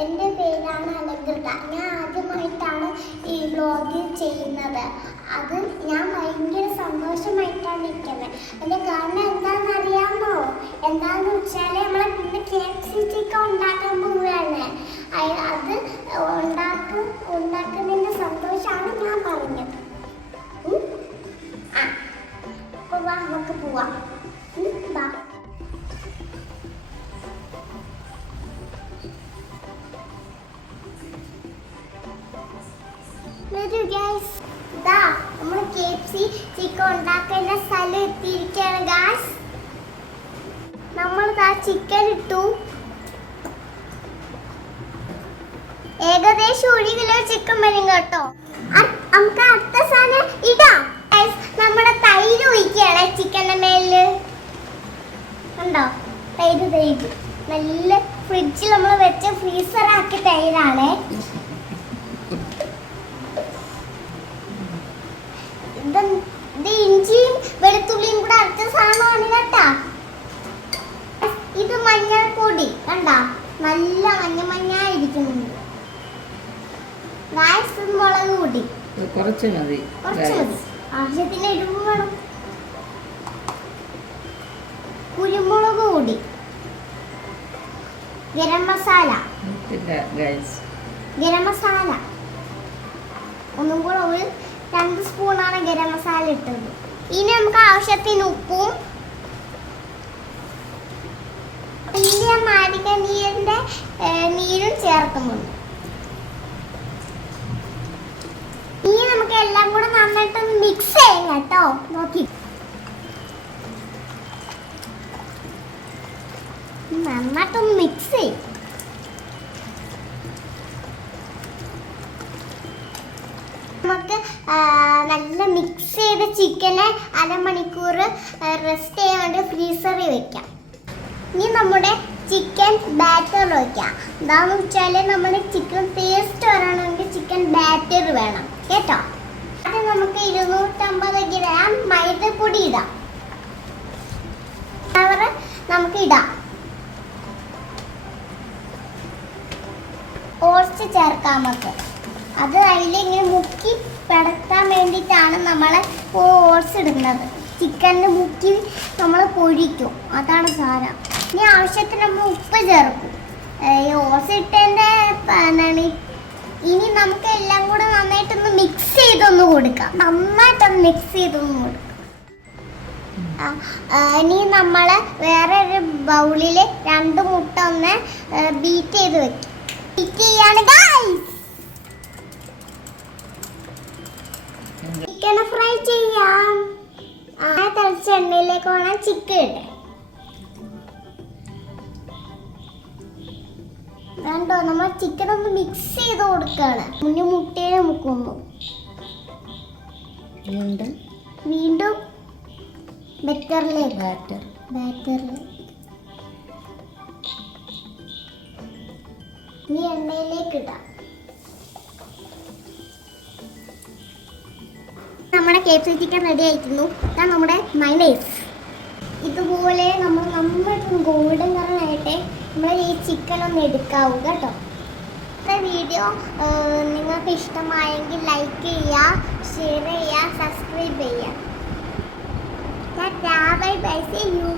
എൻ്റെ പേരാണ് അലങ്കൃത. ഞാൻ ആദ്യമായിട്ടാണ് ഈ വ്ലോഗ് ചെയ്യുന്നത്. അത് ഞാൻ ഭയങ്കര സന്തോഷമായിട്ടാണ് നിൽക്കുന്നത്. അതിൻ്റെ കാരണം എന്താണെന്ന് അറിയാമോ? എന്താണെന്ന് വെച്ചാൽ നമ്മൾ ഇന്ന് KFC ചിക്കൻ ഉണ്ടാക്കാൻ പോവുകയാണ്. അത് ഉണ്ടാക്കുന്നതിൻ്റെ സന്തോഷമാണ് ഞാൻ പറഞ്ഞത്. അപ്പോൾ വാ, നമുക്ക് പോവാം. വാ. വരൂ ഗൈസ്. ഇതാ നമ്മൾ KFC ചിക്കൻ ഉണ്ടാക്കുന്ന സ്ഥലം എത്തിയിരിക്കുകയാണ് ഗൈസ്. നമ്മൾ ചിക്കൻ ഇട്ടു. ഏകദേശം 1 കിലോ ചിക്കൻ വരും കേട്ടോ. നമുക്ക് അടുത്ത സാധനം ഇടാം. നമ്മുടെ തൈര് ഒഴിക്കുകയാണ് ചിക്കൻ്റെ മേലില്. കണ്ടോ? തൈര് നല്ല ഫ്രിഡ്ജിൽ നമ്മൾ വെച്ച ഫ്രീസറാക്കിയ തൈരാണ്. ഇത് ഇഞ്ചിയും വെളുത്തുള്ളിയും കൂടെ അരച്ച സാധനമാണ് കേട്ടാ. ഇത് മഞ്ഞൾപ്പൊടി കണ്ട, നല്ല മഞ്ഞായിരിക്കുന്നുണ്ട്. മുളക് പൊടി കുറച്ച് മതി, ആവശ്യത്തിന് എരിവ് വേണം. കുരുമുളക് പൊടി, ഗരം മസാല ഒന്നും കൂടെ 2 സ്പൂണാണ് ഗരം മസാല ഇട്ടത്. ഇനി നമുക്ക് ആവശ്യത്തിന് ഉപ്പും വലിയ നാരങ്ങ നീരും ചേർക്കുന്നുണ്ട്. ഇനി നമുക്ക് എല്ലാം കൂടെ നന്നായിട്ട് മിക്സ് ചെയ്യാം കേട്ടോ. നോക്കി നന്നായിട്ടൊന്ന് മിക്സ് ചെയ്യും. നമുക്ക് നല്ല മിക്സ് ചെയ്ത ചിക്കനെ അരമണിക്കൂർ റെസ്റ്റ് ചെയ്യാൻ വേണ്ടി ഫ്രീസറിൽ വെക്കാം. ഇനി നമ്മുടെ ചിക്കൻ ബാറ്റർ വയ്ക്കാം. എന്താണെന്ന് വെച്ചാൽ നമ്മുടെ ചിക്കൻ ടേസ്റ്റ് വരണമെങ്കിൽ ചിക്കൻ ബാറ്റർ വേണം കേട്ടോ. അത് നമുക്ക് 250 ഗ്രാം മൈദപ്പൊടി ഇടാം. നമുക്ക് ഇടാം. ഓട്സ് ചേർക്കാം നമുക്ക്. അത് അതിലിങ്ങനെ മുക്കി പെടത്താൻ വേണ്ടിയിട്ടാണ് നമ്മൾ ഓട്സ് ഇടുന്നത്. ചിക്കനിൽ മുക്കി നമ്മൾ പൊഴിക്കും, അതാണ് സാധനം. ഇനി ആവശ്യത്തിന് നമ്മൾ ഉപ്പ് ചേർക്കും. ഓട്സ് ഇട്ടതിൻ്റെ ഇനി നമുക്ക് എല്ലാം കൂടെ നന്നായിട്ടൊന്ന് മിക്സ് ചെയ്തൊന്ന് കൊടുക്കാം. നന്നായിട്ടൊന്ന് മിക്സ് ചെയ്തൊന്ന് കൊടുക്കാം. ഇനി നമ്മൾ വേറെ ഒരു ബൗളിൽ 2 മുട്ട ഒന്ന് ബീറ്റ് ചെയ്ത് വെക്കും. ബീറ്റ് ചെയ്യാണ് ഗൈസ്. ചിക്കൻ ഫ്രൈ ചെയ്യാം. തിളച്ച എണ്ണയിലേക്ക് വേണം ചിക്കൻ ഇടാൻ. കണ്ടോ, നമ്മൾ ചിക്കൻ ഒന്ന് മിക്സ് ചെയ്ത് കൊടുക്കുകയാണ്. മുന്നേ മുട്ടയെ മുക്കുന്നു. വീണ്ടും ബാറ്ററിലേക്ക് ഇനി എണ്ണയിലേക്ക് ഇടാം. നമ്മുടെ KFC ചിക്കൻ റെഡി ആയിരിക്കുന്നു. ഇതാണ് നമ്മുടെ മയോണൈസ്. ഇതുപോലെ നമ്മൾ നന്നായിട്ട് ഗോൾഡൻ കളറായിട്ട് നമ്മൾ ഈ ചിക്കൻ ഒന്ന് എടുക്കാവൂ കേട്ടോ. വീഡിയോ നിങ്ങൾക്ക് ഇഷ്ടമായെങ്കിൽ ലൈക്ക് ചെയ്യുക, ഷെയർ ചെയ്യുക, സബ്സ്ക്രൈബ് ചെയ്യുക. Bye bye, see U.